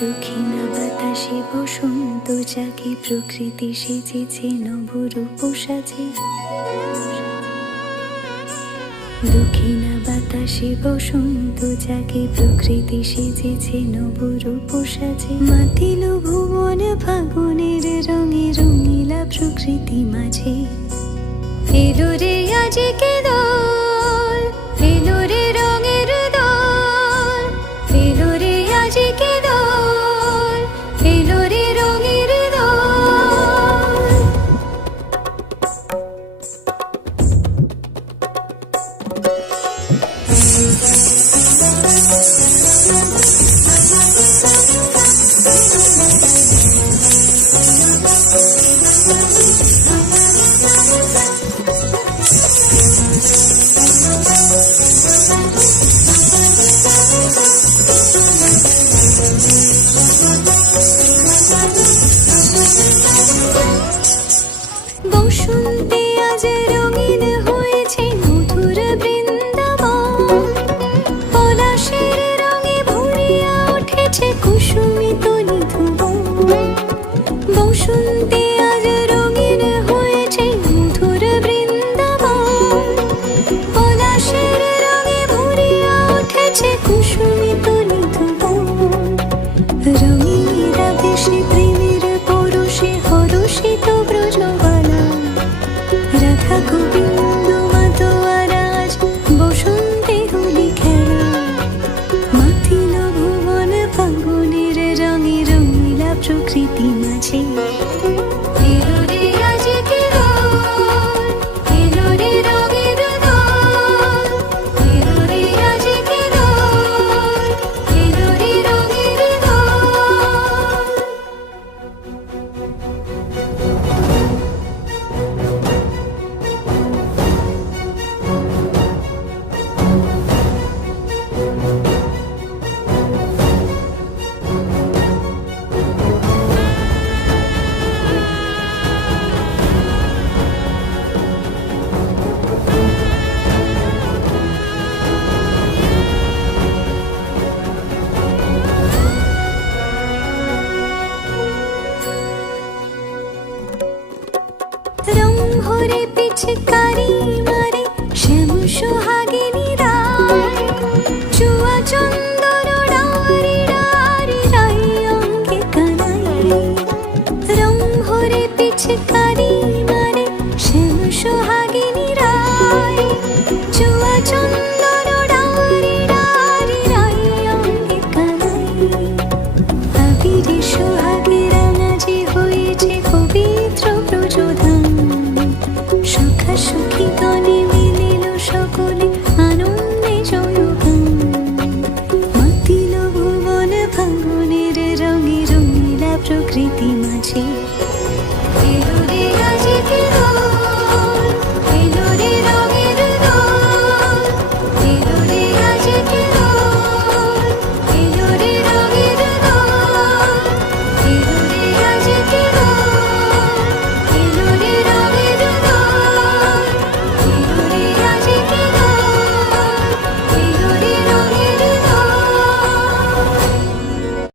দক্ষিণা বাতাসে বসন্ত জাগে, প্রকৃতি সেজেছে নবরূপ সাজে। দক্ষিণা বাতাসে বসন্ত জাগে, প্রকৃতি সেজেছে নবরূপ সাজে। মাতিল ভুবন ফাগুনের রঙে, রঙিলা প্রকৃতি মাঝে। এলো রে আজকে দোল, এলো রে রঙের দোল, এলো রে আজকে দোল, এলো রে রঙের দোল। বসন্তে আজ রঙিন হয়েছে মধুর বৃন্দাবন, পলাশের রঙে ভরিয়া উঠেছে কুসুমিত নিধুবন। বসন্তে আজ রঙিন হয়েছে মধুর বৃন্দাবন, পলাশের রঙে ভরিয়া উঠেছে কুসুমিত নিধুবন। রঙিনীরা বেশি প্রেমের পরশে হরষিত ব্রজবালা, রাধা গোবিন্দ মাতোয়ারাজ বসন্তে হোলি খেলা। মাতিল ভুবন ফাগুনের রঙে, রঙিলা প্রকৃতি মাঝে। এলো রে আজকে দোল, এলো রে রঙের দোল, এলো রে আজকে দোল, এলো রে রঙের দোল। রং ভরে পিচকারি মারে শ্যাম সোহাগিনী রায়, চুয়া চন্দন ডারি ডারি রাই অঙ্গে কানাই। রং ভরে পিচকারি মারে শ্যাম সোহাগিনী রায়, চুয়া চন্দন ডারি ডারি রাই অঙ্গে কানাই। আবিরে সোহাগে